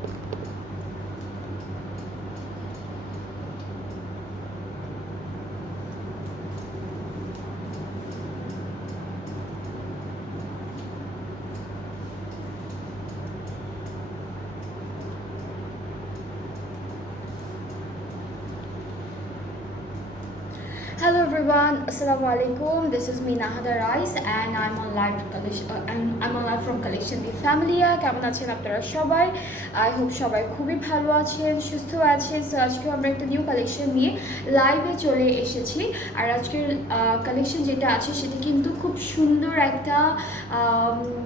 Hello everyone, Assalamu alaikum. This is me Nahada Rais and I'm on live collection. I'm on live from Collection the Family. কেমন আছেন আপনারা সবাই? I hope সবাই খুবই ভালো আছেন, সুস্থ আছেন। সো আজকে আমরা একটা নিউ কালেকশন নিয়ে লাইভে চলে এসেছি। আর আজকের কালেকশন যেটা আছে সেটা কিন্তু খুব সুন্দর একটা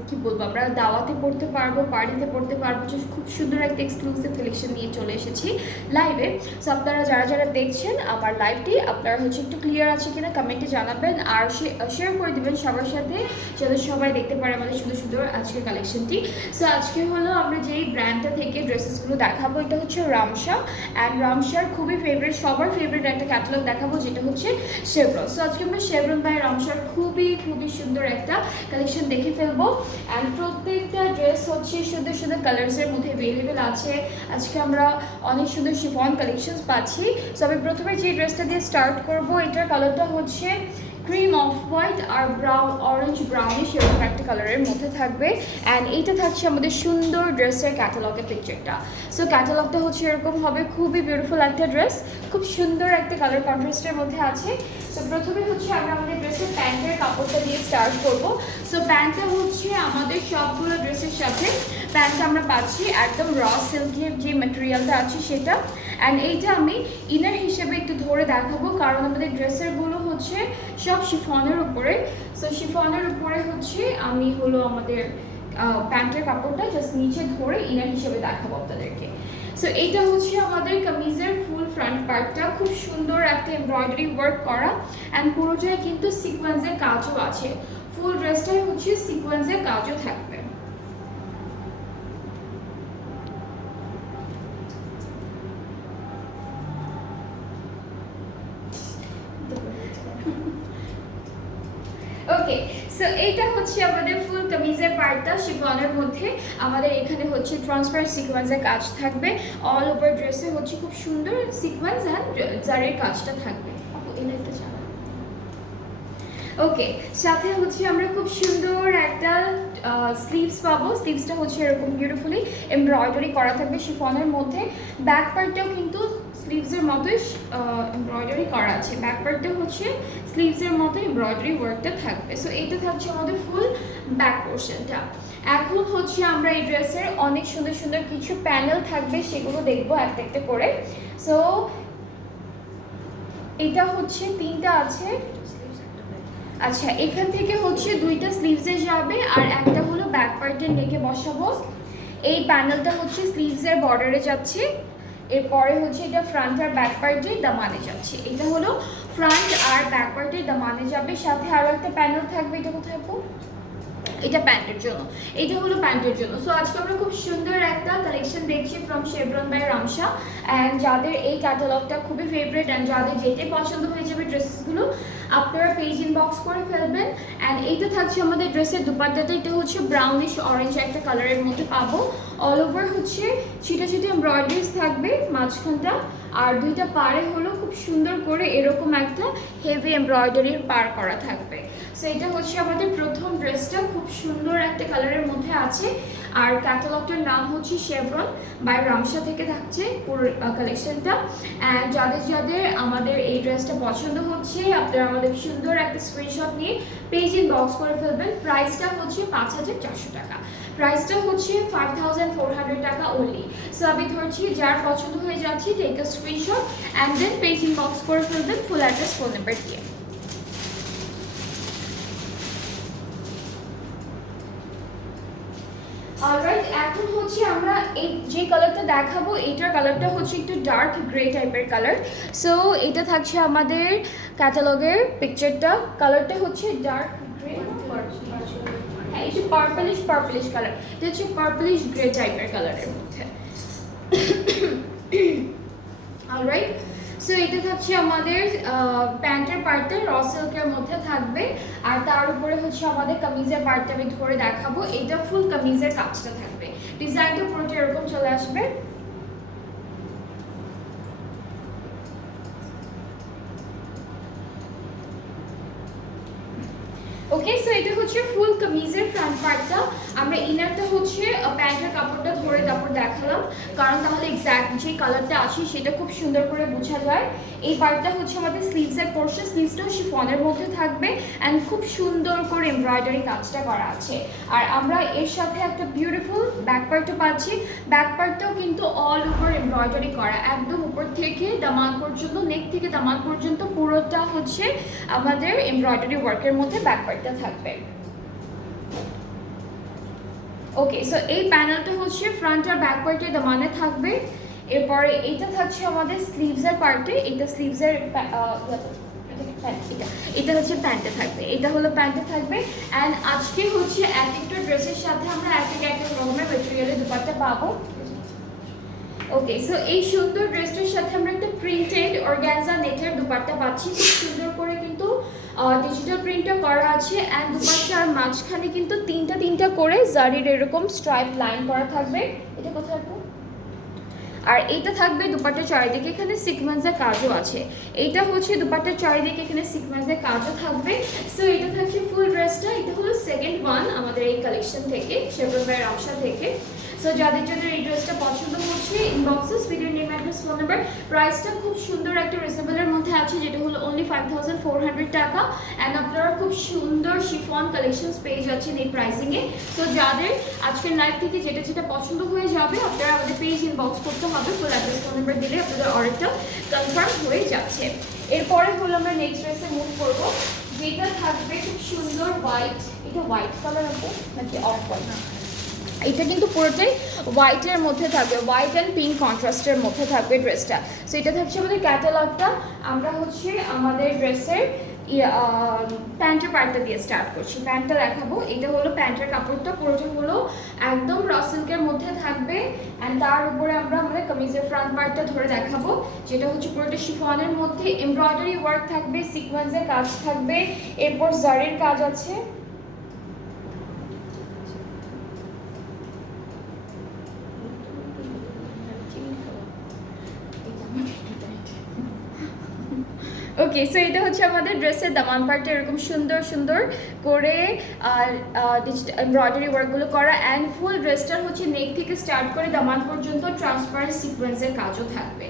কি বলবো, আমরা দাওয়াতে পড়তে পারবো, পার্টিতে পড়তে পারবো, খুব সুন্দর একটা এক্সক্লুসিভ কালেকশন নিয়ে চলে এসেছি লাইভে। সো আপনারা যারা যারা দেখছেন আমার লাইভটি, আপনারা হচ্ছে একটু ক্লিয়ার আছে কিনা কমেন্টে জানাবেন আর শেয়ার করে দেবেন সবার সাথে, যাতে সবাই দেখতে পারে আমাদের সুন্দর সুন্দর আজকের কালেকশনটি। সো আজকে হলো আমরা যেই ব্র্যান্ডটা থেকে ড্রেসেসগুলো দেখাবো, এটা হচ্ছে রামশা। অ্যান্ড রামশার খুবই ফেভারিট, সবার ফেভারিট একটা ক্যাটালগ দেখাবো, যেটা হচ্ছে শেভরন। সো আজকে আমরা শেভরন বাই রামশার খুবই খুবই সুন্দর একটা কালেকশন দেখে ফেলবো। অ্যান্ড প্রত্যেকটা ড্রেস হচ্ছে সুন্দর সুন্দর কালার্সের মধ্যে অ্যাভেলেবেল আছে। আজকে আমরা অনেক সুন্দর শিফন কালেকশন পাচ্ছি। সো আমি প্রথমে যে ড্রেসটা দিয়ে স্টার্ট করবো, এটার কালারটা হচ্ছে ক্রিম অফ হোয়াইট আর অরেঞ্জ ব্রাউনিশ এরকম একটা কালারের মধ্যে থাকবে। অ্যান্ড এইটা থাকছে আমাদের সুন্দর ড্রেসের ক্যাটালগের পিকচারটা। সো ক্যাটালগটা হচ্ছে এরকম হবে, খুবই বিউটিফুল একটা ড্রেস, খুব সুন্দর একটা কালার কন্ট্রাস্টের মধ্যে আছে। সো প্রথমে হচ্ছে আমরা আমাদের ড্রেসের প্যান্টের কাপড়টা দিয়ে স্টার্ট করবো। সো প্যান্টটা হচ্ছে আমাদের সবগুলো ড্রেসের সাথে প্যান্টটা আমরা পাচ্ছি একদম র সিল্কের যে ম্যাটেরিয়ালটা আছে সেটা। অ্যান্ড এইটা আমি ইনার হিসেবে একটু ধরে দেখাবো, কারণ আমাদের ড্রেসেরগুলো হচ্ছে সব শিফনের উপরে। সো শিফনের উপরে হচ্ছে আমি হলো আমাদের প্যান্টের কাপড়টা জাস্ট নিচে ধরে ইনার হিসেবে দেখাবো আপনাদেরকে। সো এইটা হচ্ছে আমাদের কামিজের ফুল ফ্রন্ট পার্টটা, খুব সুন্দর একটা এমব্রয়ডারি ওয়ার্ক করা। অ্যান্ড পুরোটাই কিন্তু সিকোয়েন্সের কাজও আছে, ফুল ড্রেসটাই হচ্ছে সিকোয়েন্সের কাজও থাকবে। ওকে, সো এইটা হচ্ছে আমাদের ফুল কামিজের পার্টটা শিফনের মধ্যে। আমাদের এখানে হচ্ছে ট্রান্সপারেন্ট সিকোয়েন্সের কাজ থাকবে, অল ওভার ড্রেসে হচ্ছে খুব সুন্দর সিকোয়েন্স অ্যান্ড জারের কাজটা থাকবে। ওকে, সাথে হচ্ছে আমরা খুব সুন্দর একটা স্লিভস পাবো। স্লিভসটা হচ্ছে এরকম বিউটিফুলি এমব্রয়ডারি করা থাকবে শিফনের মধ্যে। ব্যাক পার্টটাও কিন্তু স্লিভসের মতোই এমব্রয়ডারি করা আছে, ব্যাক পার্টটাও হচ্ছে স্লিভসের মতো এমব্রয়ডারি ওয়ার্কটা থাকবে। সো এইটা থাকছে আমাদের ফুল ব্যাক পোর্শনটা। এখন হচ্ছে আমরা এই ড্রেসের অনেক সুন্দর সুন্দর কিছু প্যানেল থাকবে, সেগুলো দেখবো একটা একটা করে। সো এটা হচ্ছে তিনটা আছে, আচ্ছা এখান থেকে হচ্ছে দুইটা স্লিভসে যাবে আর একটা হলো ব্যাক পার্টের নেকে বসাবো। এই প্যানেলটা হচ্ছে স্লিভসের বর্ডারে যাচ্ছে, এরপরে হচ্ছে এটা ফ্রন্ট আর ব্যাক পার্টের দামানে যাচ্ছে। এটা হলো ফ্রন্ট আর ব্যাক পার্টের দামানে যাবে, সাথে আরও একটা প্যানেল থাকবে। এটা কোথায় পো, এটা প্যান্টের জন্য, এটা হলো প্যান্টের জন্য। সো আজকে আমরা খুব সুন্দর একটা কালেকশন দেখছি ফ্রম শেভরন বাই রামশা। অ্যান্ড যাদের এই ক্যাটালগটা খুবই ফেভারিট অ্যান্ড যাদের যেটাই পছন্দ হয়ে যাবে ড্রেসেসগুলো, আপনারা পেজ ইনবক্স করে ফেলবেন। অ্যান্ড এইটা থাকছে আমাদের ড্রেসের দুপাট্টাটা, এটা হচ্ছে ব্রাউনিশ অরেঞ্জ একটা কালারের মধ্যে পাবো। অল ওভার হচ্ছে ছিটা ছিটা এমব্রয়ডারিজ থাকবে মাঝখানটা, আর দুইটা পাড়ে হলো খুব সুন্দর করে এরকম একটা হেভি এমব্রয়ডারির পার করা থাকবে। সো এটা হচ্ছে আমাদের প্রথম ড্রেসটা, খুব সুন্দর একটা কালারের মধ্যে আছে। আর ক্যাটালগটার নাম হচ্ছে শেভরন বাই রামশা থেকে থাকছে পুরো কালেকশনটা। অ্যান্ড যাদের যাদের আমাদের এই ড্রেসটা পছন্দ হচ্ছে, আপনারা আমাদের সুন্দর একটা স্ক্রিনশট নিয়ে পেজ ইনবক্স করে ফেলবেন। প্রাইসটা হচ্ছে 5400 টাকা, প্রাইসটা হচ্ছে 5400 টাকা অনলি। সো আমি ধরছি যার পছন্দ হয়ে যাচ্ছে take a screenshot and then page inbox করে ফেলবেন ফুল অ্যাড্রেস ফোন নাম্বার দিয়ে। অলরাইট, এখন হচ্ছে আমরা এই যে কালারটা দেখাবো, এইটার কালারটা হচ্ছে একটু ডার্ক গ্রে টাইপের কালার। সো এটা থাকছে আমাদের ক্যাটালগের পিকচারটা, কালারটা হচ্ছে ডার্ক গ্রে, হ্যাঁ একটু পার্পলিশ কালার, এটা হচ্ছে পার্পলিশ গ্রে টাইপের কালারের মধ্যে। অলরাইট, সো এটা থাকছে আমাদের প্যান্টের পার্টটা র সিল্কের মধ্যে থাকবে, আর তার উপরে হচ্ছে আমাদের কামিজের পার্টটা আমি ধরে দেখাবো। এটা ফুল কামিজের কাজটা থাকবে, ডিজাইনটা পুরোটা এরকম চলে আসবে। ওকে, সো এটা হচ্ছে ফুল কামিজের ফ্রন্ট পার্টটা। আমরা ইনারটা হচ্ছে প্যান্টের কাপড়টা ধরে তারপর দেখালাম, কারণ তাহলে এক্স্যাক্ট যে কালারটা আছে সেটা খুব সুন্দর করে বোঝা যায়। এই পার্টটা হচ্ছে আমাদের স্লিভসের পোর্শন, স্লিভসটাও শিফনের মধ্যে থাকবে অ্যান্ড খুব সুন্দর করে এমব্রয়ডারি কাজটা করা আছে। আর আমরা এর সাথে একটা বিউটিফুল ব্যাক পার্টও পাচ্ছি। ব্যাক পার্টটাও কিন্তু অল ওভার এমব্রয়ডারি করা, একদম উপর থেকে দামান পর্যন্ত, নেক থেকে দামান পর্যন্ত পুরোটা হচ্ছে আমাদের এমব্রয়ডারি ওয়ার্কের মধ্যে ব্যাক পার্টটা থাকবে। ওকে, সো এই প্যানেলটা হচ্ছে ফ্রন্ট আর ব্যাক পার্টে দামানে থাকবে। এরপরে এটা থাকছে আমাদের স্লিভসের পার্টে, এটা স্লিভসের এটা হচ্ছে প্যান্টে থাকবে, এটা হলো প্যান্টে থাকবে। অ্যান্ড আজকে হচ্ছে এক একটা ড্রেসের সাথে আমরা এক এক রকমের মেটেরিয়ালের দুপাট্টা পাবো। ওকে, সো এই সুন্দর ড্রেসটার সাথে আমরা একটা প্রিন্টেড অর্গানজা নেটের দুপাট্টা পাচ্ছি, খুব সুন্দর করে কিন্তু ডিজিটাল প্রিন্টটা করা আছে। অ্যান্ড দুপাট্টার মাঝখানে কিন্তু তিনটা করে জারির এরকম স্ট্রাইপ লাইন করা থাকবে। এটা কোথায় রাখবো? আর এইটা থাকবে দুপাট্টার চারিদিকে, এখানে সিকোয়েন্সের কাজও আছে। এইটা হচ্ছে দুপাট্টার চারিদিকে, এখানে সিকোয়েন্সের কাজও থাকবে। সো এটা থাকছে ফুল ড্রেসটা। এটা হলো সেকেন্ড ওয়ান আমাদের এই কালেকশন থেকে, শেভরন বাই রামসা থেকে। সো যাদের জন্য এই ড্রেসটা পছন্দ হচ্ছে, ইনবক্সে video name, address, phone number, প্রাইসটা খুব সুন্দর একটা রিজনেবলের মধ্যে আছে, যেটা হলো অনলি 5400 টাকা। অ্যান্ড আপনারা খুব সুন্দর শিফন কালেকশনস পেয়ে যাচ্ছেন এই প্রাইসিংয়ে। সো যাদের আজকের লাইভ থেকে যেটা পছন্দ হয়ে যাবে, আপনারা আমাদের পেজ ইনবক্স করতে হবে, ফুল অ্যাড্রেস, ফোন নাম্বার দিলে আপনাদের অর্ডারটা কনফার্ম হয়ে যাচ্ছে। এরপরে হলো আমরা নেক্সট ড্রেসে মুভ করবো, যেটা থাকবে খুব সুন্দর হোয়াইট। এটা হোয়াইট কালার আছে নাকি অফ হোয়াইট? না, এটা কিন্তু পুরোটাই হোয়াইটের মধ্যে থাকবে, হোয়াইট অ্যান্ড পিঙ্ক কন্ট্রাস্টের মধ্যে থাকবে ড্রেসটা। সো এটা থাকছে আমাদের ক্যাটালগটা। আমরা হচ্ছে আমাদের ড্রেসের প্যান্টের পার্টটা দিয়ে স্টার্ট করছি, প্যান্টটা দেখাবো। এটা হলো প্যান্টের কাপড়টা, পুরোটা হলো একদম র সিল্কের মধ্যে থাকবে। অ্যান্ড তার উপরে আমরা আমাদের কামিজের ফ্রন্ট পার্টটা ধরে দেখাবো, যেটা হচ্ছে পুরোটা শিফনের মধ্যে এমব্রয়ডারি ওয়ার্ক থাকবে, সিকোয়েন্সের কাজ থাকবে, এরপর জারির কাজ আছে। ওকে, সো এটা হচ্ছে আমাদের ড্রেসের দামান পার্টে, এরকম সুন্দর সুন্দর করে এমব্রয়ডারি ওয়ার্কগুলো করা। অ্যান্ড ফুল ড্রেসটার হচ্ছে নেক থেকে স্টার্ট করে দামান পর্যন্ত ট্রান্সপারেন্ট সিকোয়েন্সের কাজও থাকবে।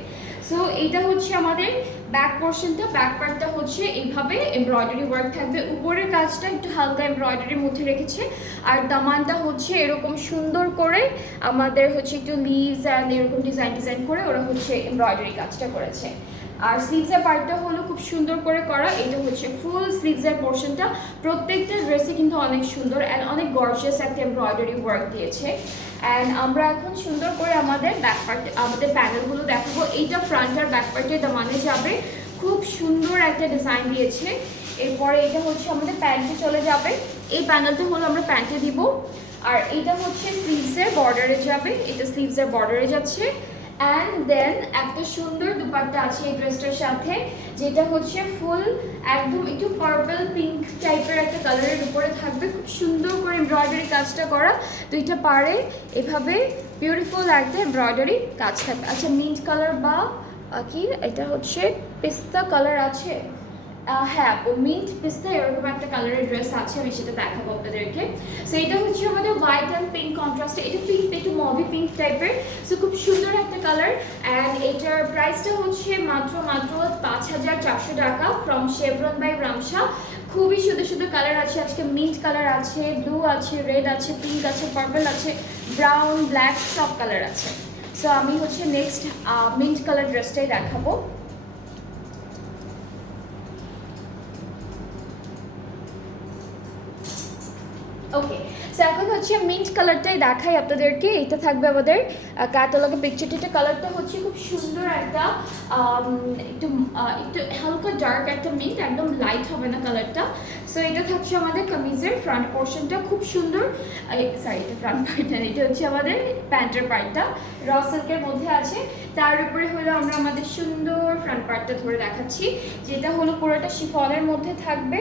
সো এইটা হচ্ছে আমাদের ব্যাক পোর্শনটা, ব্যাক পার্টটা হচ্ছে এইভাবে এমব্রয়ডারি ওয়ার্ক থাকবে, উপরের কাজটা একটু হালকা এমব্রয়ডারির মধ্যে রেখেছে। আর দামানটা হচ্ছে এরকম সুন্দর করে আমাদের হচ্ছে একটু লিভস অ্যান্ড এরকম ডিজাইন করে ওরা হচ্ছে এমব্রয়ডারি কাজটা করেছে। আর স্লিভসের পার্টটা হলো খুব সুন্দর করে করা, এটা হচ্ছে ফুল স্লিভসের পোর্শনটা। প্রত্যেকটা ড্রেসে কিন্তু অনেক সুন্দর অ্যান্ড অনেক গর্জিয়াস একটা এমব্রয়ডারি ওয়ার্ক দিয়েছে। অ্যান্ড আমরা এখন সুন্দর করে আমাদের ব্যাক পার্ট, আমাদের প্যানেলগুলো দেখাবো। এইটা ফ্রন্ট আর ব্যাক পার্টে দামানে যাবে, খুব সুন্দর একটা ডিজাইন দিয়েছে। এরপরে এটা হচ্ছে আমাদের প্যান্টে চলে যাবে, এই প্যানেলটা হলো আমরা প্যান্টে দিব। আর এটা হচ্ছে স্লিভসের বর্ডারে যাবে, এটা স্লিভসের বর্ডারে যাচ্ছে। অ্যান্ড দেন একটা সুন্দর দুপাট্টা আছে এই ড্রেসটার সাথে, যেটা হচ্ছে ফুল একদম একটু পার্পল পিঙ্ক টাইপের একটা কালারের উপরে থাকবে, খুব সুন্দর করে এমব্রয়ডারি কাজটা করা। দুইটা পাড়ে এভাবে বিউটিফুল একটা এমব্রয়ডারি কাজ থাকবে। আচ্ছা, মিন্ট কালার বা কি এটা হচ্ছে পেস্তা কালার আছে, হ্যাঁ মিন্ট পিস্তা এরকম একটা কালারের ড্রেস আছে, আমি সেটা দেখাবো আপনাদেরকে। সো এটা হচ্ছে আমাদের হোয়াইট অ্যান্ড পিঙ্ক কন্ট্রাস্টে, এটা পিঙ্ক একটু মভি পিঙ্ক টাইপের। সো খুব সুন্দর একটা কালার। অ্যান্ড এটার প্রাইসটা হচ্ছে মাত্র 5400 টাকা ফ্রম শেভরন বাই রামসা। খুবই শুধু কালার আছে আজকে, মিন্ট কালার আছে, ব্লু আছে, রেড আছে, পিঙ্ক আছে, পার্পল আছে, ব্রাউন, ব্ল্যাক, সব কালার আছে। সো আমি হচ্ছে নেক্সট মিন্ট কালার ড্রেসটাই দেখাবো। ওকে, সো এখন হচ্ছে মিন্ট কালারটাই দেখাই আপনাদেরকে। এটা থাকবে আমাদের ক্যাটালগে পিকচারটা। এটা কালারটা হচ্ছে খুব সুন্দর একটা একটু একটু হালকা ডার্ক একটা মিন্ট, একদম লাইট হবে না কালারটা। সো এটা থাকছে আমাদের কামিজের ফ্রন্ট পোর্শনটা, খুব সুন্দর। সরি, এটা ফ্রন্ট পার্টটা, এটা হচ্ছে আমাদের প্যান্টের পার্টটা, র সিল্কের মধ্যে আছে। তার উপরে হলো আমরা আমাদের সুন্দর ফ্রন্ট পার্টটা ধরে দেখাচ্ছি, যেটা হলো পুরোটা শিফনের মধ্যে থাকবে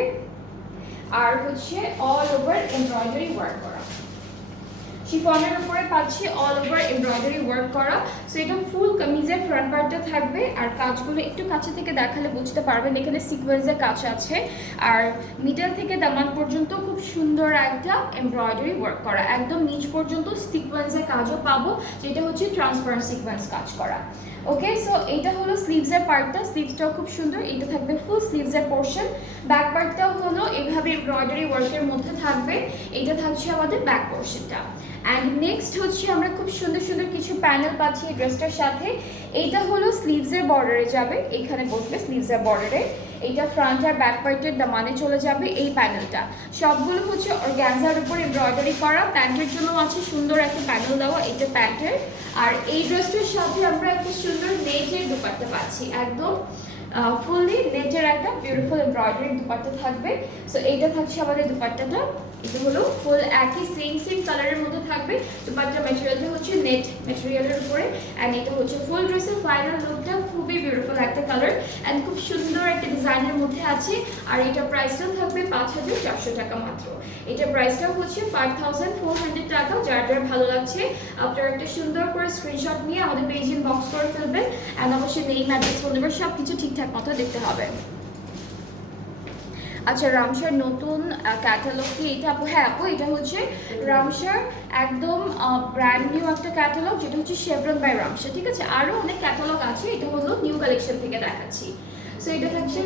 আর হচ্ছে অল ওভার এমব্রয়ডারি ওয়ার্ক করা। শিফনের উপরে পাচ্ছি অল ওভার এমব্রয়ডারি ওয়ার্ক করা। সো এটা ফুল কামিজের ফ্রন্ট পার্টটা থাকবে, আর কাজগুলো একটু কাছে থেকে দেখালে বুঝতে পারবেন এখানে সিকোয়েন্সের কাজ আছে, আর মিডল থেকে দামান পর্যন্ত খুব সুন্দর একটা এমব্রয়ডারি ওয়ার্ক করা, একদম নিচ পর্যন্ত সিকোয়েন্সের কাজও পাবো, যেটা হচ্ছে ট্রান্সপারেন্ট সিকোয়েন্স কাজ করা। ওকে, সো এটা হলো স্লিভসের পার্টটা, স্লিভসটাও খুব সুন্দর, এটা থাকবে ফুল স্লিভসের পোর্শন। ব্যাক পার্টটাও হলো এভাবে এমব্রয়ডারি ওয়ার্কের মধ্যে থাকবে, এটা থাকছে আমাদের ব্যাক পোর্শনটা। অ্যান্ড নেক্সট হচ্ছে আমরা খুব সুন্দর সুন্দর কিছু প্যানেল পাচ্ছি এই ড্রেসটার সাথে। এইটা হলো স্লিভসের বর্ডারে যাবে, এইখানে বসবে স্লিভসের বর্ডারে, এইটা ফ্রন্ট আর ব্যাক পার্টের দামানে চলে যাবে এই প্যানেলটা। সবগুলো হচ্ছে অর্গানজার উপর এমব্রয়ডারি করা। প্যান্টের জন্য আছে সুন্দর একটা প্যানেল দেওয়া, এটা প্যান্টের। আর এই ড্রেসটার সাথে আমরা একটা সুন্দর নেটের দুপাট্টা পাচ্ছি, একদম ফুললি নেটের একটা বিউটিফুল এমব্রয়ডারি দুপাট্টা থাকবে। সো এইটা থাকছে আমাদের দুপাট্টাটা, এটা হলো ফুল একই সেম কালারের মধ্যে থাকবে। দুপাট্টা ম্যাটেরিয়ালটা হচ্ছে নেট ম্যাটেরিয়ালের উপরে, অ্যান্ড এটা হচ্ছে ফুল ড্রেসের ফাইনাল লুকটা, খুবই বিউটিফুল একটা কালার অ্যান্ড খুব সুন্দর একটা ডিজাইনের মধ্যে আছে। আর এটা প্রাইসটাও থাকবে 5,400 টাকা মাত্র। এটা প্রাইসটাও হচ্ছে 5,400 টাকা। যার যার ভালো লাগছে আপনারা একটা সুন্দর করে স্ক্রিনশট নিয়ে আমাদের পেজ ইনবক্স করে ফেলবেন, অ্যান্ড অবশ্যই নেই অ্যাড্রেস ফোন নাম্বার সব কিছু ঠিকঠাক মতো দেখতে হবে। আচ্ছা, রামসার নতুন ক্যাটালগ কি এটা আপু? হ্যাঁ আপু, এটা হচ্ছে রামসার একদম ব্র্যান্ড নিউ একটা ক্যাটালগ, যেটা হচ্ছে শেভরন বাই রামসা। ঠিক আছে, আরও অনেক ক্যাটালগ আছে, এটা হলো নিউ কালেকশন থেকে দেখাচ্ছি। সো এটা থাকছে,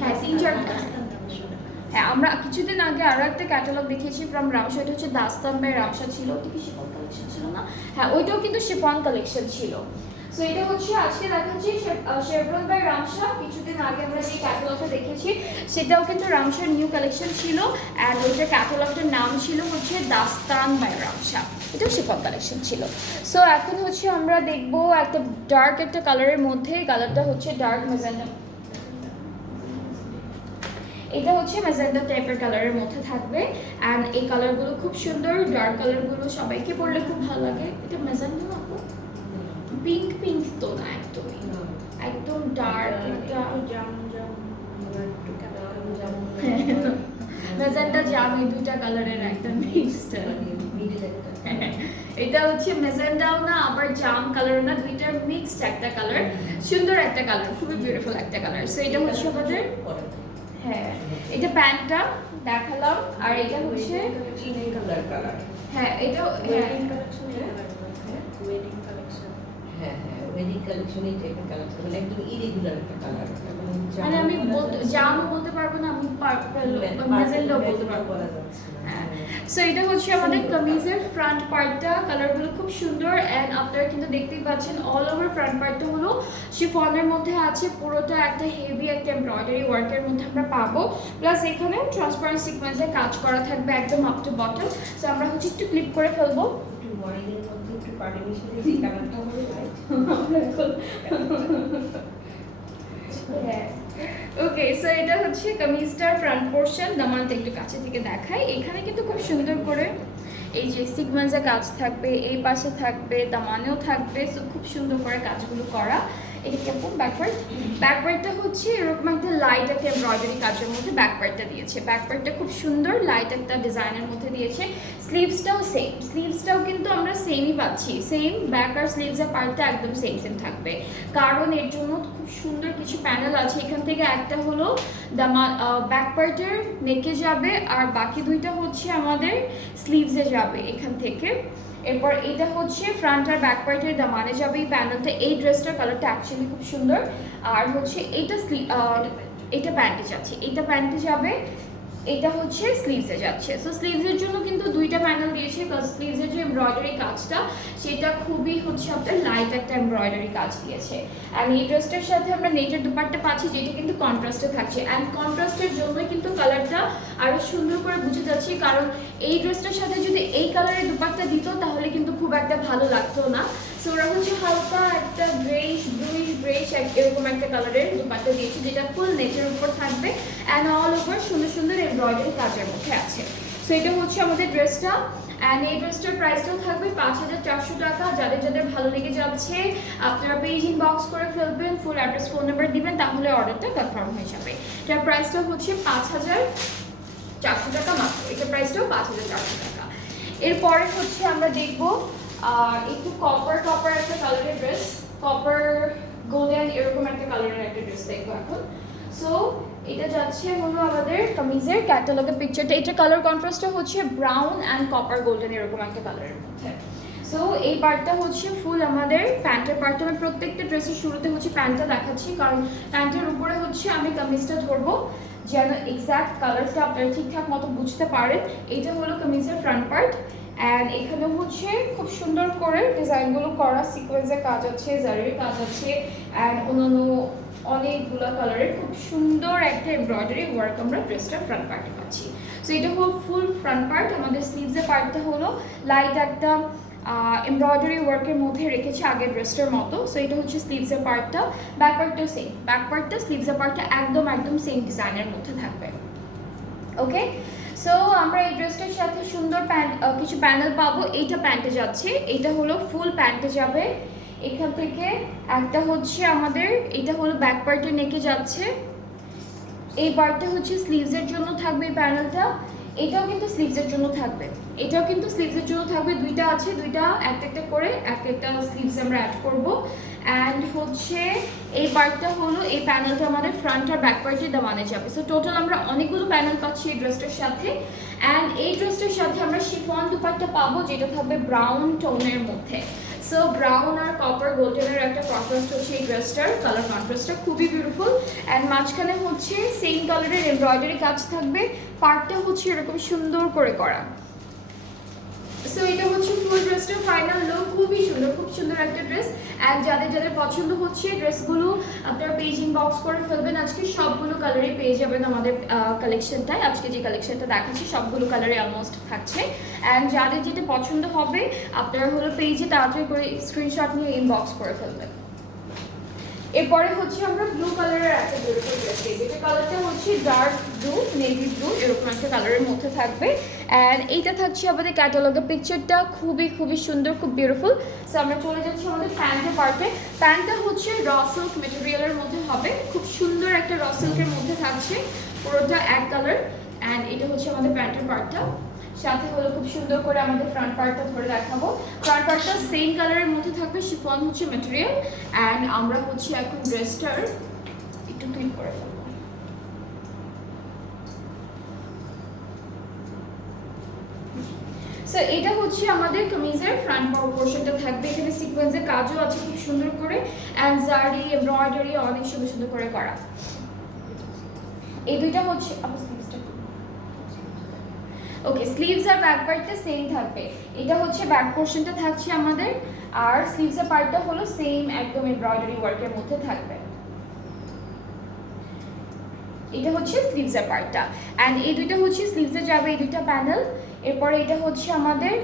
হ্যাঁ হ্যাঁ, আমরা কিছুদিন আগে আরও একটা ক্যাটালগ দেখিয়েছি ফ্রম রামসা, এটা হচ্ছে দাস্তান বাই রামসা ছিল, ওটা কি শিফন কালেকশন ছিল না? হ্যাঁ, ওইটাও কিন্তু শিফন কালেকশন ছিল। সো এটা হচ্ছে আজকে দেখাচ্ছি শেভরন বাই রামসা। কিছুদিন আগে আমরা যে ক্যাটালগটা দেখেছি সেটাও কিন্তু রামসার নিউ কালেকশন ছিল, অ্যান্ড ওইটার ক্যাটালগটার নাম ছিল হচ্ছে দাস্তান বাই রামসা, এটাও শিফন কালেকশন ছিল। সো এখন হচ্ছে আমরা দেখবো একটা ডার্ক একটা কালারের মধ্যে, কালারটা হচ্ছে ডার্ক ম্যাজেন্টা, এটা হচ্ছে ম্যাজেন্টা টাইপের কালারের মধ্যে থাকবে। অ্যান্ড এই কালারগুলো খুব সুন্দর, ডার্ক কালারগুলো সবাইকে পরলে খুব ভালো লাগে। এটা ম্যাজেন্টা না, পিঙ্ক পিঙ্ক তো না, একদমই একদম ডার্ক একটা ম্যাজেন্টা জাম, এই দুইটা কালারের একটা মিক্সড। এটা হচ্ছে ম্যাজেন্টাও না আবার জাম কালারও না, দুইটার মিক্সড একটা কালার, সুন্দর একটা কালার, খুবই বিউটিফুল একটা কালার। সো এটা হচ্ছে আমাদের, হ্যাঁ এটা প্যান্টটা দেখালাম, আর এটা হচ্ছে হ্যাঁ এটা মানে আমি জামও বলতে পারবো না, আমি ম্যাজেন্টাও বলতে পারবো না। হ্যাঁ, সো এটা হচ্ছে আমাদের কামিজের ফ্রন্ট পার্টটা, কালারগুলো খুব সুন্দর। অ্যান্ড আপনারা কিন্তু দেখতেই পাচ্ছেন অল ওভার ফ্রন্ট পার্টটা হলো শিফনের মধ্যে আছে, পুরোটা একটা হেভি একটা এমব্রয়ডারি ওয়ার্কের মধ্যে আমরা পাবো। প্লাস এখানে ট্রান্সপারেন্ট সিকোয়েন্সে কাজ করা থাকবে একদম আপ টু বটম। সো আমরা হচ্ছে একটু ক্লিপ করে ফেলবো। ওকে, সো এটা হচ্ছে কামিজটার ফ্রন্ট পোর্শন। দামানটা একটু কাছে থেকে দেখাই, এখানে কিন্তু খুব সুন্দর করে এই যে সিকোয়েন্সের কাজ থাকবে, এই পাশে থাকবে, দামানেও থাকবে। সো খুব সুন্দর করে কাজগুলো করা। এটা কেমন ব্যাকওয়ার্ড, ব্যাকওয়ার্ডটা হচ্ছে এরকম একটা লাইট একটা এমব্রয়ডারি কাজের মধ্যে ব্যাকওয়ার্ডটা দিয়েছে। ব্যাকওয়ার্ডটা খুব সুন্দর লাইট একটা ডিজাইনের মধ্যে দিয়েছে। স্লিভসটাও সেম, স্লিভসটাও কিন্তু আমরা সেমই পাচ্ছি, সেম ব্যাক আর স্লিভসের পার্টটা একদম সেম থাকবে, কারণ এর জন্য খুব সুন্দর কিছু প্যানেল আছে। এখান থেকে একটা হলো ব্যাক পার্টের নেকে যাবে, আর বাকি দুইটা হচ্ছে আমাদের স্লিভসে যাবে এখান থেকে। এরপর এটা হচ্ছে ফ্রন্ট আর ব্যাক পার্টের দামানে যাবে এই প্যানেলটা। এই ড্রেসটার কালারটা অ্যাকচুয়ালি খুব সুন্দর। আর হচ্ছে এইটা এটা প্যান্টে যাচ্ছে, এটা প্যান্টে যাবে, এটা হচ্ছে স্লিভসে যাচ্ছে। সো স্লিভসের জন্য কিন্তু দুইটা প্যানেল দিয়েছে, কারণ স্লিভসের যে এমব্রয়ডারি কাজটা সেটা খুবই হচ্ছে আপনার লাইট একটা এমব্রয়ডারি কাজ দিয়েছে। অ্যান্ড এই ড্রেসটার সাথে আমরা নেটের দুপাট্টা পাচ্ছি, যেটা কিন্তু কন্ট্রাস্টে থাকছে। অ্যান্ড কন্ট্রাস্টের জন্যই কিন্তু কালারটা আরও সুন্দর করে বুঝে যাচ্ছে, কারণ এই ড্রেসটার সাথে যদি এই কালারের দুপাট্টা দিত তাহলে কিন্তু খুব একটা ভালো লাগতো না। সো ওরা হচ্ছে হালকা একটা গ্রেইশ গ্রেইশ এরকম একটা কালারের দুপাট্টা দিয়েছে, যেটা ফুল নেটের উপর থাকবে অ্যান্ড অল ওভার সুন্দর সুন্দর এমব্রয়ডারি কাজের মধ্যে আছে। সো এটা হচ্ছে আমাদের ড্রেসটা। অ্যান্ড এই ড্রেসটার প্রাইসটাও থাকবে 5,400 টাকা। যাদের যাদের ভালো লেগে যাচ্ছে আপনারা পেজ ইনবক্স করে ফেলবেন, ফুল অ্যাড্রেস ফোন নাম্বার দিবেন, তাহলে অর্ডারটা কনফার্ম হয়ে যাবে। এটার প্রাইসটা হচ্ছে 5,400 টাকা মাত্র, এটার প্রাইসটাও 5,400 টাকা। এরপরে হচ্ছে আমরা দেখবো একটু কপার একটা কালারের ড্রেস, কপার গোল্ডেন এরকম একটা কালারের একটা ড্রেস দেখবো এখন। সো এটা যাচ্ছে হলো আমাদের কামিজের ক্যাটালগের পিকচারটা, এটা কালার কন্ট্রাস্টটা হচ্ছে ব্রাউন অ্যান্ড কপার গোল্ডেন এরকম একটা কালারের মধ্যে। সো এই পার্টটা হচ্ছে ফুল আমাদের প্যান্টের পার্টটা। আমি প্রত্যেকটা ড্রেসের শুরুতে হচ্ছে প্যান্টটা দেখাচ্ছি, কারণ প্যান্টের উপরে হচ্ছে আমি কামিজটা ধরবো যেন এক্স্যাক্ট কালারটা আপনারা ঠিকঠাক মতো বুঝতে পারেন। এইটা হলো কামিজের ফ্রন্ট পার্ট, অ্যান্ড এখানে হচ্ছে খুব সুন্দর করে ডিজাইনগুলো করা, সিকোয়েন্সের কাজ আছে, জারির কাজ আছে, অ্যান্ড অন্যান্য অনেকগুলো কালারের খুব সুন্দর একটা এমব্রয়ডারি ওয়ার্ক আমরা ড্রেসটার ফ্রন্ট পার্টে পাচ্ছি। সো এটা হলো ফুল ফ্রন্ট পার্ট। আমাদের স্লিভসের পার্টটা হলো লাইট একটা এমব্রয়ডারি ওয়ার্কের মধ্যে রেখেছে আগের ড্রেসটার মতো। সো এটা হচ্ছে স্লিভসের পার্টটা। ব্যাক পার্টটাও সেম, ব্যাক পার্টটা স্লিভসের পার্টটা একদম সেম ডিজাইনের মধ্যে থাকবে। ওকে, সো আমরা এই ড্রেসটার সাথে সুন্দর কিছু প্যানেল পাবো। এইটা প্যান্টে যাচ্ছে, এটা হলো ফুল প্যান্টে যাবে। এখান থেকে একটা হচ্ছে আমাদের, এটা হলো ব্যাক পার্টের নেকে যাচ্ছে, এই পার্টটা হচ্ছে স্লিভসের জন্য থাকবে এই প্যানেলটা। এটাও কিন্তু স্লিভসের জন্য থাকবে, এটাও কিন্তু স্লিভসের জন্য থাকবে। দুইটা আছে, দুইটা একটা করে একটা স্লিভস আমরা অ্যাড করব। অ্যান্ড হচ্ছে এই পার্টটা হলো, এই প্যানেলটা আমাদের ফ্রন্ট আর ব্যাক পার্টে দেওয়ানো যাবে। সো টোটাল আমরা অনেকগুলো প্যানেল পাচ্ছি এই ড্রেসটার সাথে। অ্যান্ড এই ড্রেসটার সাথে আমরা শিফন দুপাট্টা পাবো, যেটা থাকবে ব্রাউন টোনের মধ্যে। সো ব্রাউন আর কপার গোল্ডেনের একটা কন্ট্রাস্ট হচ্ছে এই ড্রেসটার, কালার কন্ট্রাস্টটা খুবই বিউটিফুল। অ্যান্ড মাঝখানে হচ্ছে সেম কালারের এমব্রয়ডারি কাজ থাকবে, পার্টটা হচ্ছে এরকম সুন্দর করে করা। সো এটা হচ্ছে ফুল ড্রেসটার ফাইনাল লুক, খুবই সুন্দর, খুব সুন্দর একটা ড্রেস। অ্যান্ড যাদের পছন্দ হচ্ছে ড্রেসগুলো আপনারা পেজ ইনবক্স করে ফেলবেন। আজকে সবগুলো কালারই পেয়ে যাবেন আমাদের কালেকশনটায়। আজকে যে কালেকশনটা দেখাচ্ছি সবগুলো কালারই অলমোস্ট থাকছে। অ্যান্ড যাদের যেটা পছন্দ হবে আপনারা হলো পেজে তাড়াতাড়ি করে স্ক্রিনশট নিয়ে ইনবক্স করে ফেলবেন। এরপরে হচ্ছে আমরা ব্লু কালারের একটা বিউটিফুল ড্রেস দেখি, যেটা কালারটা হচ্ছে ডার্ক ব্লু, নেভি ব্লু এরকম একটা কালারের মধ্যে থাকবে। অ্যান্ড এইটা থাকছে আমাদের ক্যাটালগের পিকচারটা, খুবই সুন্দর, খুব বিউটিফুল। সো আমরা চলে যাচ্ছি আমাদের প্যান্টের পার্টে। প্যান্টটা হচ্ছে র সিল্ক মেটেরিয়ালের মধ্যে হবে, খুব সুন্দর একটা র সিল্কের মধ্যে থাকছে, পুরোটা এক কালার। অ্যান্ড এটা হচ্ছে আমাদের প্যান্টের পার্টটা, সাথে হলো খুব সুন্দর করে আমাদের ফ্রন্ট পার্টটা ধরে দেখাবো। ফ্রন্ট পার্টটা সেম কালারের মধ্যে থাকবে, শিফন হচ্ছে ম্যাটেরিয়াল। অ্যান্ড আমরা হচ্ছে এখন ড্রেসটার একটু ক্লিন করে ফেলবো। সো এটা হচ্ছে আমাদের কামিজের ফ্রন্ট পোর্শনটা থাকবে। এখানে সিকোয়েন্সের কাজও আছে খুব সুন্দর করে, অ্যান্ড জারি এমব্রয়ডারি অনেক সুন্দর করে করা। এই দুইটা হচ্ছে ওকে, স্লিভস আর ব্যাক পার্টটা সেম থাকবে। এটা হচ্ছে ব্যাক পোর্শনটা থাকছে আমাদের, আর স্লিভসের পার্টটা হলো সেম একদম এমব্রয়ডারি ওয়ার্কের মধ্যে থাকবে। এটা হচ্ছে স্লিভসের পার্টটা। অ্যান্ড এই দুইটা হচ্ছে স্লিভসে যাবে এই দুইটা প্যানেল। এরপরে এটা হচ্ছে আমাদের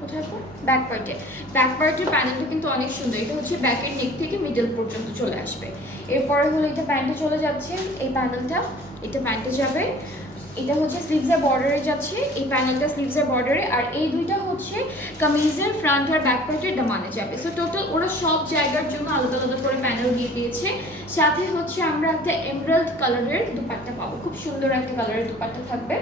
কোথায় ব্যাক পার্টে, ব্যাক পার্টের প্যানেলটা কিন্তু অনেক সুন্দর। এটা হচ্ছে ব্যাকের নেক থেকে মিডল পর্যন্ত চলে আসবে। এরপরে হলো এটা প্যান্টে চলে যাচ্ছে, এই প্যানেলটা এটা প্যান্টে যাবে। এটা হচ্ছে স্লিভসের বর্ডারে যাচ্ছে, এই প্যানেলটা স্লিভসের বর্ডারে। আর এই দুইটা হচ্ছে কামিজের ফ্রন্ট আর ব্যাক পার্টের দামানে যাবে। সো টোটাল ওরা সব জায়গার জন্য আলাদা করে প্যানেল দিয়ে দিয়েছে। সাথে হচ্ছে আমরা একটা এমরাল্ড কালারের দুপাট্টা পাবো, খুব সুন্দর একটা কালারের দুপাট্টা থাকবে।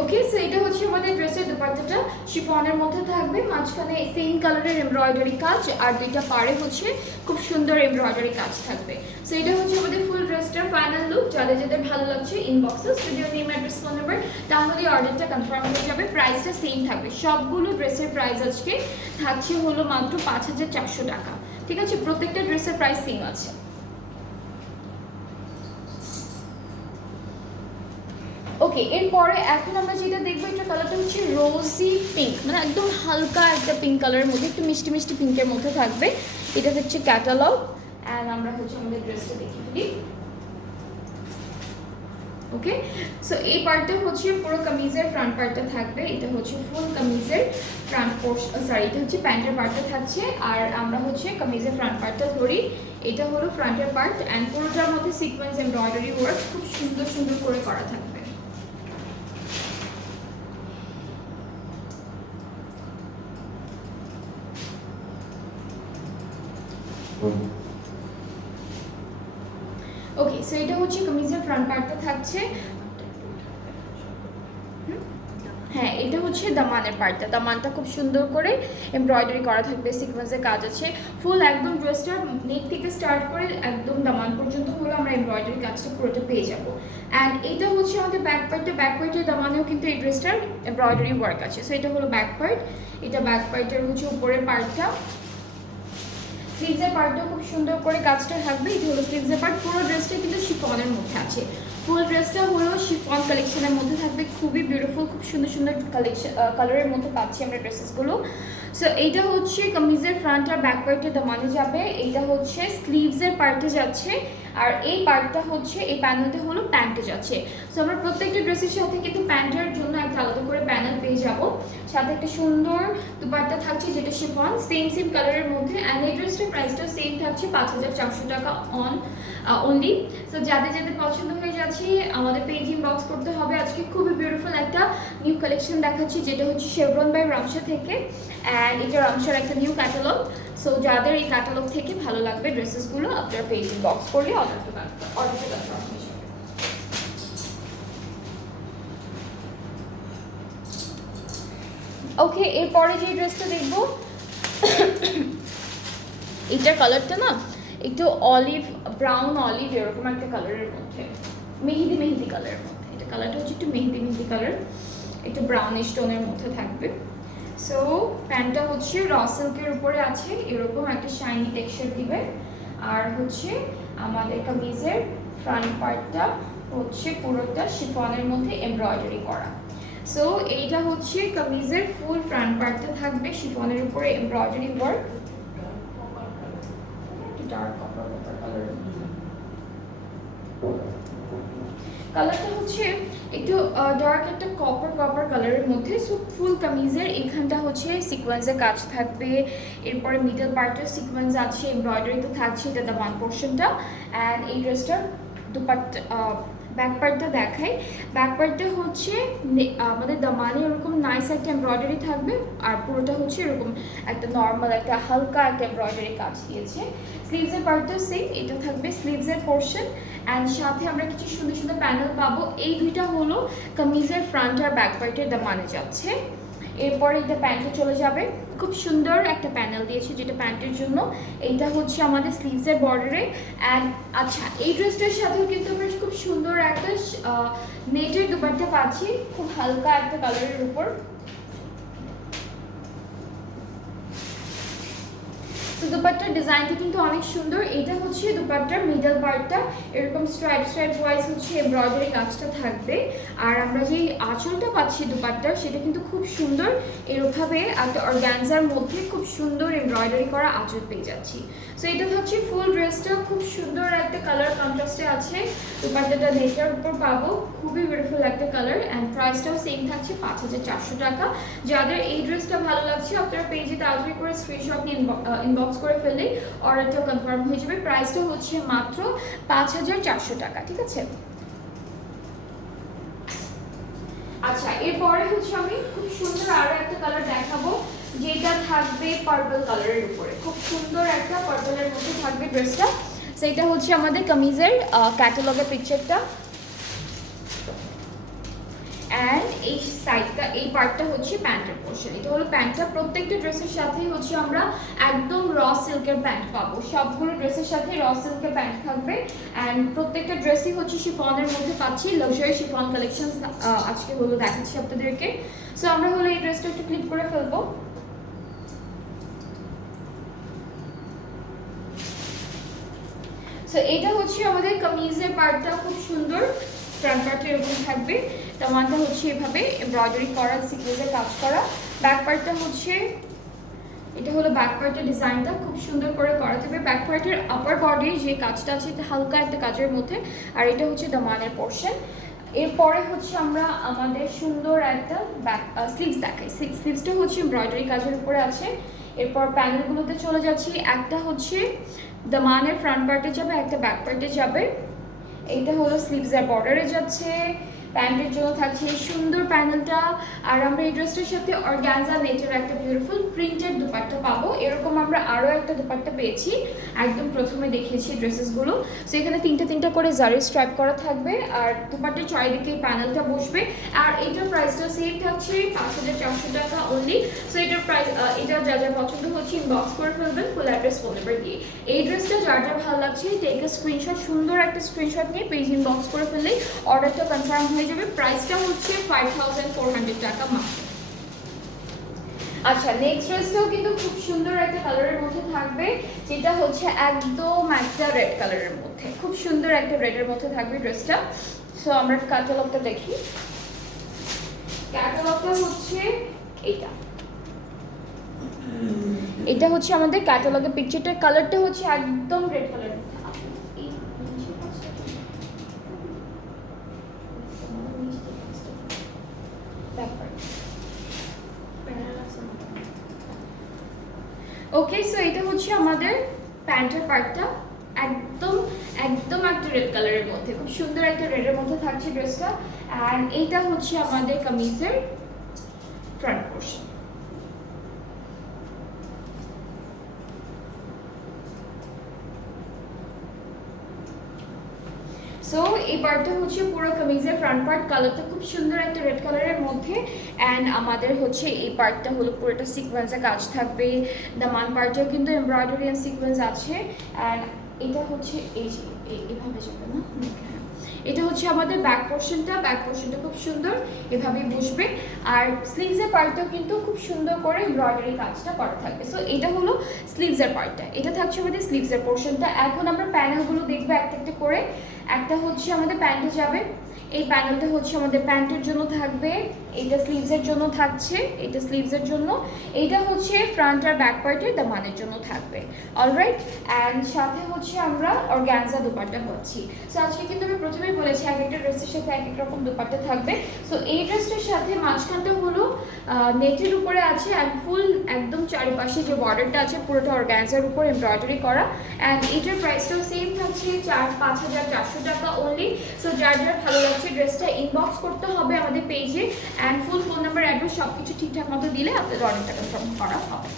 ওকে, সো এটা হচ্ছে আমাদের ড্রেসের দুপাট্টাটা, শিফনের মধ্যে থাকবে, মাঝখানে সেম কালারের এমব্রয়ডারি কাজ, আর দুইটা পাড়ে হচ্ছে খুব সুন্দর এমব্রয়ডারি কাজ থাকবে। সো এটা হচ্ছে আমাদের ফুল ড্রেসটার ফাইনাল লুক। যাদের ভালো লাগছে ইনবক্সে studio name, address, phone number, তাহলে অর্ডারটা কনফার্ম হয়ে যাবে। প্রাইসটা সেম থাকবে, সবগুলো ড্রেসের প্রাইস আজকে থাকছে হলো মাত্র 5400 টাকা। ঠিক আছে, প্রত্যেকটা ড্রেসের প্রাইস সেম আছে। ওকে, এরপরে এখন আমরা যেটা দেখবো, এটা কালারটা হচ্ছে রোজি পিঙ্ক, মানে একদম হালকা একটা পিঙ্ক কালারের মধ্যে, একটু মিষ্টি পিঙ্কের মধ্যে থাকবে। এটা হচ্ছে ক্যাটালগ। অ্যান্ড আমরা হচ্ছে আমাদের ড্রেসটা দেখে ফেলি। ওকে, সো এই পার্টটা হচ্ছে পুরো কামিজের ফ্রন্ট পার্টটা থাকবে। এটা হচ্ছে ফুল কামিজের ফ্রন্ট পোর্শন, সরি এটা হচ্ছে প্যান্টের পার্টটা থাকছে। আর আমরা হচ্ছে কামিজের ফ্রন্ট পার্টটা ধরি, এটা হলো ফ্রন্টের পার্ট। অ্যান্ড পুরোটার মধ্যে সিকোয়েন্স এমব্রয়ডারি ওয়ার্ক খুব সুন্দর করে করা থাকবে। ওকে, সো এটা হচ্ছে কামিজের ফ্রন্ট পার্টটা থাকছে। হচ্ছে দামানের পার্টটা, দামানটা খুব সুন্দর করে এমব্রয়ডারি করা থাকবে, সিকোয়েন্সের কাজ আছে ফুল, একদম ড্রেসটার নেক থেকে স্টার্ট করে একদম দামান পর্যন্ত হলো আমরা এমব্রয়ডারি কাজটা পুরোটা পেয়ে যাবো। অ্যান্ড এটা হচ্ছে আমাদের ব্যাক পার্টটা, ব্যাক পার্টের দামানেও কিন্তু এই ড্রেসটার এমব্রয়ডারি ওয়ার্ক আছে। সো এটা হলো ব্যাক পার্ট, এটা ব্যাক পার্টের হচ্ছে উপরের পার্টটা। স্লিভসের পার্টটাও খুব সুন্দর করে কাজটা থাকবে, এটা হলো স্লিভসের পার্ট। পুরো ড্রেসটা কিন্তু শিফনের মধ্যে আছে, ফুল ড্রেসটা হলো শিফন কালেকশনের মধ্যে থাকবে, খুবই বিউটিফুল, খুব সুন্দর সুন্দর কালারের মধ্যে পাচ্ছি আমরা ড্রেসেসগুলো। সো এইটা হচ্ছে কামিজের ফ্রন্ট আর ব্যাক পার্টে দামানে যাবে, এইটা হচ্ছে স্লিভসের পার্টে যাচ্ছে, আর এই পার্টটা হচ্ছে এই প্যানেলটা হলো প্যান্টে যাচ্ছে। সো আমরা প্রত্যেকটা ড্রেসের সাথে কিন্তু প্যান্টের জন্য একটা আলাদা করে প্যানেল পেয়ে যাব, সাথে একটা সুন্দর দুপাট্টা থাকছে যেটা শিফন, সেম কালারের মধ্যে। অ্যান্ড এই ড্রেসটার প্রাইসটাও সেম থাকছে 5,400 টাকা অনলি। সো যাদের যাদের পছন্দ হয়ে যাচ্ছে আমাদের পেজ ইনবক্স করতে হবে। আজকে খুবই বিউটিফুল একটা নিউ কালেকশন দেখাচ্ছি যেটা হচ্ছে শেভরন বাই রামসা থেকে, অ্যান্ড এটা রামসার একটা নিউ ক্যাটালগ। সো যাদের এই ক্যাটালগ থেকে ভালো লাগবে ড্রেসেসগুলো আপনারা পেজ ইনবক্স করলে অর্ডারটা কনফার্ম হয়ে যাবে। ওকে, এরপরে যে ড্রেসটা দেখবো এটার কালারটা না একটু অলিভ ব্রাউন অলিভ এরকম একটা কালারের মধ্যে, মেহেদি কালারের মধ্যে। এটা কালারটা হচ্ছে একটু মেহেদি কালার, একটু ব্রাউনিশ টোনের মধ্যে থাকবে। সো প্যান্টটা হচ্ছে র সিল্কের উপরে আছে, এরকম একটা শাইনি টেক্সচার দিবে। আর হচ্ছে আমাদের কামিজের ফ্রন্ট পার্টটা হচ্ছে পুরোটা শিফনের মধ্যে এমব্রয়ডারি করা। সো এইটা হচ্ছে কামিজের ফুল ফ্রন্ট পার্টটা থাকবে শিফনের উপরে এমব্রয়ডারি ওয়ার্ক, ডার্ক কপার কালারের মধ্যে। কালারটা হচ্ছে একটু ডার্ক একটা কপার কালারের মধ্যে। সো ফুল কামিজের এখানটা হচ্ছে সিকোয়েন্সের কাজ থাকবে, এরপরে মিডল পার্টের সিকোয়েন্স আছে, এমব্রয়ডারি তো থাকছে, এটা দ্য ওয়ান পোর্শনটা। অ্যান্ড এই ড্রেসটার দুপাট্টা ব্যাক পার্টটা দেখাই। ব্যাক পার্টটা হচ্ছে আমাদের দামানে এরকম নাইস একটা এমব্রয়ডারি থাকবে, আর পুরোটা হচ্ছে এরকম একটা নর্মাল একটা হালকা একটা এমব্রয়ডারি কাজ দিয়েছে। স্লিভসের পার্টটা সেম, এটা থাকবে স্লিভসের পোর্শন। অ্যান্ড সাথে আমরা কিছু সুন্দর সুন্দর প্যানেল পাবো। এই দুইটা হলো কামিজের ফ্রন্ট আর ব্যাক পার্টের দামানে যাচ্ছে। এরপরে এটা প্যান্টে চলে যাবে, খুব সুন্দর একটা প্যানেল দিয়েছে যেটা প্যান্টের জন্য। এইটা হচ্ছে আমাদের স্লিভসের বর্ডারে। অ্যান্ড আচ্ছা, এই ড্রেসটার সাথেও কিন্তু আমরা খুব সুন্দর একটা নেটের দুপাট্টা পাচ্ছি, খুব হালকা একটা কালারের উপর। তো দুপাট্টার ডিজাইনটা কিন্তু অনেক সুন্দর। এটা হচ্ছে দুপাট্টার মিডল পার্টটা, এরকম স্ট্রাইপ ওয়াইজ হচ্ছে এমব্রয়ডারি কাজটা থাকবে। আর আমরা যেই আঁচলটা পাচ্ছি দুপাট্টার সেটা কিন্তু খুব সুন্দর, এরকমভাবে একটা অর্গানজার মধ্যে খুব সুন্দর এমব্রয়ডারি করা আঁচল পেয়ে যাচ্ছি। সো এটা হচ্ছে ফুল ড্রেসটা খুব সুন্দর একটা কালার কন্ট্রাস্টে আছে, দুপাট্টাটা নেটের উপর পাবো, খুবই বিউটিফুল একটা কালার। অ্যান্ড প্রাইসটাও সেম থাকছে 5,400 টাকা। যাদের এই ড্রেসটা ভালো লাগছে আপনারা পেজে তাড়াতাড়ি করে স্ক্রিনশট নিয়ে ইনবক্স করে ফেললেই অর্ডারটা কনফার্ম হয়ে যাবে। প্রাইসটা হচ্ছে মাত্র 5,400 টাকা, ঠিক আছে? আচ্ছা, এরপরে হচ্ছে আমি খুব সুন্দর আরো একটা কালার দেখাবো যেটা থাকবে পার্পল কালারের উপরে, খুব সুন্দর একটা পার্পলের মধ্যে থাকবে ড্রেসটা। সেটা হচ্ছে আমাদের কামিজের ক্যাটালগের পিকচারটা। অ্যান্ড এই সাইডটা, এই পার্টটা হচ্ছে প্যান্টের পোর্শন। এটা হলো প্যান্টটা। প্রত্যেকটা ড্রেসের সাথেই হচ্ছে আমরা একদম র সিল্কের প্যান্ট পাবো, সবগুলো ড্রেসের সাথে র সিল্কের প্যান্ট থাকবে। অ্যান্ড প্রত্যেকটা ড্রেসই হচ্ছে শিফনের মধ্যে পাচ্ছি, লাক্সারি শিফন কালেকশন আজকে হলো দেখাচ্ছি আপনাদেরকে। সো আমরা হলো এই ড্রেসটা একটু ক্লিক করে ফেলবো। সো এটা হচ্ছে আমাদের কামিজের পার্টটা, খুব সুন্দর ফ্রন্ট পার্টে এরকম থাকবে, দামানটা হচ্ছে এভাবে এমব্রয়ডারি করা, সিকোয়েন্সের কাজ করা। ব্যাক পার্টটা হচ্ছে, এটা হলো ব্যাক পার্টের ডিজাইনটা খুব সুন্দর করে করা থাকবে। ব্যাক পার্টের আপার বডির যে কাজটা আছে এটা হালকা একটা কাজের মধ্যে, আর এটা হচ্ছে দামানের পোর্শন। এরপরে হচ্ছে আমরা আমাদের সুন্দর একটা ব্যাক স্লিভস দেখাই। স্লিভসটা হচ্ছে এমব্রয়ডারি কাজের উপরে আছে। এরপর প্যানেলগুলোতে চলে যাচ্ছি, একটা হচ্ছে দামানের ফ্রন্ট পার্টে যাবে, একটা ব্যাক পার্টে যাবে। এইটা হলো স্লিভসের বর্ডারে যাচ্ছে, প্যান্টের জন্য থাকছে এই সুন্দর প্যানেলটা। আর আমরা এই ড্রেসটার সাথে অর্গানজা নেটের একটা বিউটিফুল প্রিন্টেড দুপাট্টা পাবো। এরকম আমরা আরও একটা দুপাট্টা পেয়েছি, একদম প্রথমে দেখিয়েছি ড্রেসেসগুলো। সো এখানে তিনটা করে জারি স্ট্র্যাপ করা থাকবে, আর দুপাট্টার চারিদিকে এই প্যানেলটা বসবে। আর এটার প্রাইসটা সেম থাকছে 5400 টাকা অনলি। সো এটার প্রাইস, এটা যা যা পছন্দ হচ্ছে ইনবক্স করে ফেলবেন ফুল অ্যাড্রেস ফোন নাম্বার দিয়ে। এই ড্রেসটা যার যা ভালো লাগছে টেক এ স্ক্রিনশট, সুন্দর একটা স্ক্রিনশট নিয়ে পেজ ইনবক্স করে ফেললেই অর্ডারটা কনফার্ম হয়ে যাবে। প্রাইসটা হচ্ছে 5400 টাকা মাত্র। আচ্ছা, নেক্সট ড্রেসটাও কিন্তু খুব সুন্দর একটা কালারের মধ্যে থাকবে, যেটা হচ্ছে একদম একটা রেড কালারের মধ্যে, খুব সুন্দর একটা রেডের মধ্যে থাকবে ড্রেসটা। সো আমরা ক্যাটালগটা দেখি। ক্যাটালগটা হচ্ছে এইটা, এটা হচ্ছে আমাদের ক্যাটালগের পিকচারটার কালারটা হচ্ছে একদম রেড কালারের মধ্যে। ওকে, সো এটা হচ্ছে আমাদের প্যান্টের পার্টটা, একদম একদম একটা রেড কালারের মধ্যে, খুব সুন্দর একটা রেডের মধ্যে থাকছে ড্রেসটা। অ্যান্ড এইটা হচ্ছে আমাদের কামিজের ফ্রন্ট পোর্শন। সো এই পার্টটা হচ্ছে পুরো কামিজের ফ্রন্ট পার্ট, কালারটা খুব সুন্দর একটা রেড কালারের মধ্যে। অ্যান্ড আমাদের হচ্ছে এই পার্টটা হলো পুরোটা সিকোয়েন্সের কাজ থাকবে, দামান পার্টেও কিন্তু এমব্রয়ডারি অ্যান্ড সিকোয়েন্স আছে। অ্যান্ড এটা হচ্ছে এই যে এইভাবে যাবে না, এটা হচ্ছে আমাদের ব্যাক পোর্শনটা, ব্যাক পোর্শনটা খুব সুন্দর এভাবে বসবে। আর স্লিভসের পার্টটাও কিন্তু খুব সুন্দর করে এমব্রয়ডারি কাজটা করা থাকবে। সো এটা হলো স্লিভসের পার্টটা, এটা থাকছে আমাদের স্লিভসের পোর্শনটা। এখন আমরা প্যানেলগুলো দেখবো একটা একটা করে। একটা হচ্ছে আমাদের প্যান্টে যাবে, এই প্যানেলটা হচ্ছে আমাদের প্যান্টের জন্য থাকবে, এটা স্লিভসের জন্য থাকছে, এটা স্লিভসের জন্য, এইটা হচ্ছে ফ্রন্ট আর ব্যাক পার্টের দামানের জন্য থাকবে। অলরাইট, অ্যান্ড সাথে হচ্ছে আমরা অর্গানজা দুপাট্টা পাচ্ছি। সো আজকে কিন্তু আমি প্রথমেই বলেছি এক একটা ড্রেসের সাথে এক এক রকম দুপাট্টা থাকবে। সো এই ড্রেসটার সাথে মাঝখানটা হলো নেটের উপরে আছে, অ্যান্ড ফুল একদম চারিপাশে যে বর্ডারটা আছে পুরোটা অর্গানজার উপর এমব্রয়ডারি করা। অ্যান্ড এটার প্রাইসটাও সেম থাকছে 5400 টাকা অনলি। সো যার যার ভালো লাগছে ড্রেসটা ইনবক্স করতে হবে আমাদের পেজে, and full phone number address সব কিছু ঠিকঠাক মতো দিলে আপনাদের অর্ডারটা কনফার্ম করা হবে।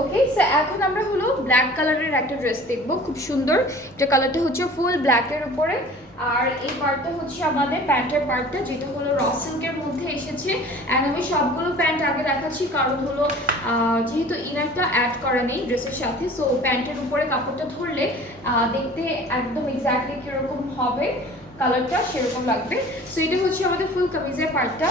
ওকে, সো এখন আমরা হলো ব্ল্যাক কালারের একটা ড্রেস দেখবো, খুব সুন্দর। এটা কালারটা হচ্ছে ফুল ব্ল্যাকের উপরে, আর এই পার্টটা হচ্ছে আমাদের প্যান্টের পার্টটা, যেটা হলো র সিল্কের মধ্যে এসেছে। অ্যান্ড আমি সবগুলো প্যান্ট আগে দেখাচ্ছি, কারণ হলো যেহেতু ইনারটা অ্যাড করা নেই ড্রেসের সাথে, সো প্যান্টের উপরে কাপড়টা ধরলে দেখতে একদম এক্স্যাক্টলি কীরকম হবে কালারটা সেরকম লাগবে। সো এটা হচ্ছে আমাদের ফুল কামিজের পার্টটা।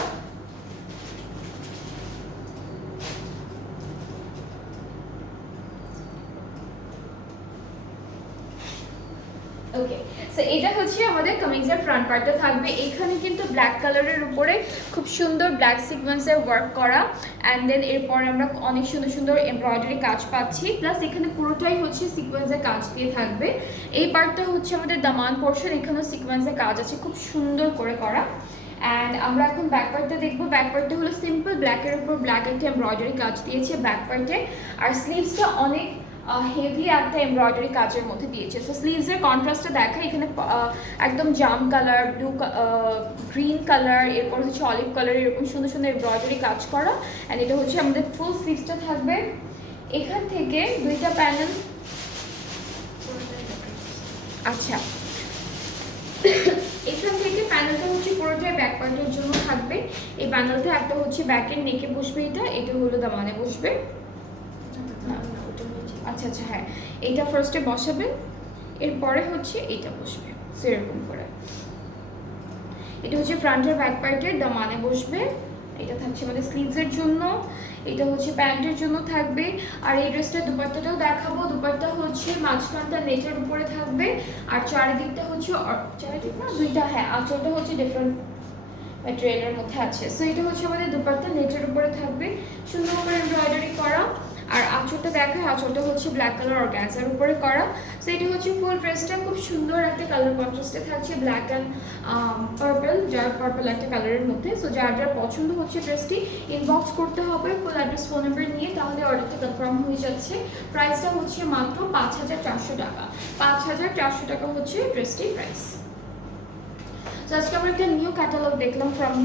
ওকে, সো এটা হচ্ছে আমাদের কামিজের ফ্রন্ট পার্টটা থাকবে। এখানে কিন্তু ব্ল্যাক কালারের উপরে খুব সুন্দর ব্ল্যাক সিকোয়েন্সের ওয়ার্ক করা, অ্যান্ড দেন এরপর আমরা অনেক সুন্দর সুন্দর এমব্রয়ডারি কাজ পাচ্ছি, প্লাস এখানে পুরোটাই হচ্ছে সিকোয়েন্সের কাজ দিয়ে থাকবে। এই পার্টটা হচ্ছে আমাদের দামান পোর্শন, এখানেও সিকোয়েন্সের কাজ আছে খুব সুন্দর করে করা। অ্যান্ড আমরা এখন ব্যাক পার্টটা দেখবো। ব্যাক পার্টটা হলো সিম্পল ব্ল্যাকের উপর ব্ল্যাক একটা এমব্রয়ডারি কাজ দিয়েছে ব্যাক পার্টে, আর স্লিভসটা অনেক হেভি একটা এমব্রয়ডারি কাজের মধ্যে দিয়েছে। সো স্লিভসের কন্ট্রাস্টটা দেখা, এখানে একদম জাম কালার, ব্লু গ্রিন কালার, এরপর হচ্ছে অলিভ কালার, এরকম সুন্দর সুন্দর এমব্রয়ডারি কাজ করা। অ্যান্ড এটা হচ্ছে আমাদের ফুল স্লিভসটা থাকবে। এখান থেকে দুইটা প্যানেল, আচ্ছা এখান থেকে প্যানেলটা হচ্ছে পুরোটাই ব্যাক পার্টের জন্য থাকবে। এই প্যানেলটা একটা হচ্ছে ব্যাকের নেকে বসবে, এটা হলো দামানে বসবে। আচ্ছা আচ্ছা, হ্যাঁ এইটা ফার্স্টে বসাবেন, এরপরে হচ্ছে এইটা বসবে সেরকম করে। এটা হচ্ছে ফ্রন্টের ব্যাক পার্টের দামানে বসবে, এটা থাকছে আমাদের স্লিভসের জন্য, এটা হচ্ছে প্যান্টের জন্য থাকবে। আর এই ড্রেসটার দুপাট্টাটাও দেখাবো। দুপাট্টা হচ্ছে মাঝখানটা নেটের উপরে থাকবে, আর চারিদিকটা হচ্ছে চারিদিক না দুইটা, হ্যাঁ আঁচলটা হচ্ছে ডিফারেন্ট ম্যাটেরিয়ালের মধ্যে আছে। সো এটা হচ্ছে আমাদের দুপাট্টা নেটের উপরে থাকবে, সুন্দর করে এমব্রয়ডারি করা, আর আঁচল আঁচলটা দেখায়, আঁচলটা হচ্ছে ব্ল্যাক কালার অর্গানজার উপরে করা। সো এটি হচ্ছে ফুল ড্রেসটা খুব সুন্দর একটা কালার কন্ট্রাস্টে থাকছে, ব্ল্যাক অ্যান্ড পার্পল, যার পার্পল একটা কালারের মধ্যে। সো যার যার পছন্দ হচ্ছে ড্রেসটি ইনবক্স করতে হবে ফুল অ্যাড্রেস ফোন নাম্বার নিয়ে, তাহলে অর্ডারটা কনফার্ম হয়ে যাচ্ছে। প্রাইসটা হচ্ছে মাত্র 5,400 টাকা। 5,400 টাকা হচ্ছে ড্রেসটির প্রাইস। তো আজকে আমরা একটা নিউ ক্যাটালগ দেখলাম ফ্রম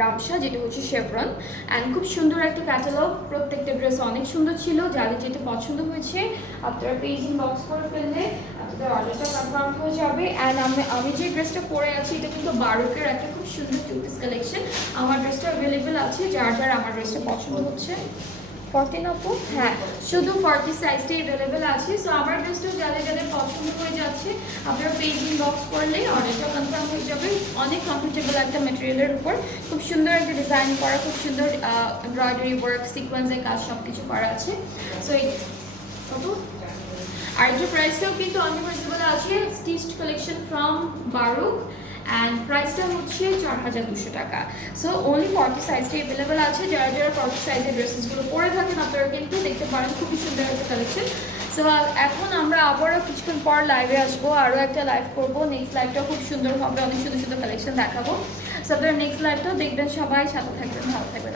রামসা, যেটা হচ্ছে শেভরন, অ্যান্ড খুব সুন্দর একটা ক্যাটালগ। প্রত্যেকটা ড্রেস অনেক সুন্দর ছিল। যাদের যেটা পছন্দ হয়েছে আপনারা পেজ ইনবক্স করে ফেললে আপনাদের অর্ডারটা কনফার্ম হয়ে যাবে। অ্যান্ড আমি যে ড্রেসটা পরে আছি এটা কিন্তু বারোকের একটা খুব সুন্দর টু পিস কালেকশন। আমার ড্রেসটা অ্যাভেলেবেল আছে, যার যার আমার ড্রেসটা পছন্দ হচ্ছে। 14 আপু, হ্যাঁ শুধু 40 সাইজটাই অ্যাভেলেবেল আছে। সো আমার ড্রেসটা যাদের যাদের পছন্দ হয়ে যাচ্ছে আপনারা পেজ ইনবক্স করলে অর্ডারটা কনফার্ম হয়ে যাবে। অনেক কমফোর্টেবল একটা ম্যাটেরিয়ালের উপর খুব সুন্দর একটা ডিজাইন করা, খুব সুন্দর এমব্রয়ডারি ওয়ার্ক, সিকোয়েন্সের কাজ সব কিছু করা আছে। সো এই আর এটার প্রাইসটাও কিন্তু অনরিভার্সিবল আছে, স্টিচড কালেকশন ফ্রম বারুক, অ্যান্ড প্রাইসটা হচ্ছে 4,200 টাকা। সো অনলি 40 সাইজটা অ্যাভেলেবেল আছে। যারা যারা 40 সাইজের ড্রেসেসগুলো পরে থাকেন আপনারা কিন্তু দেখতে পারেন, খুবই সুন্দর একটা কালেকশন। সো এখন আমরা আবারও কিছুক্ষণ পর লাইভে আসবো, আরও একটা লাইভ করবো। নেক্সট লাইভটাও খুব সুন্দর হবে, অনেক সুন্দর সুন্দর কালেকশন দেখাবো। সো আপনারা নেক্সট লাইভটাও দেখবেন, সবাই সাথে থাকবেন, ভালো থাকবেন।